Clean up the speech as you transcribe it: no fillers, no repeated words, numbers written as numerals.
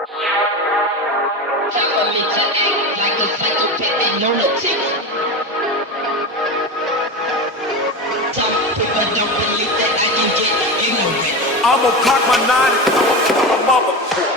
Temperament to act like a psychopathic lunatic. Some people don't believe that I can get ignorant. I'ma cock my 9 and mother.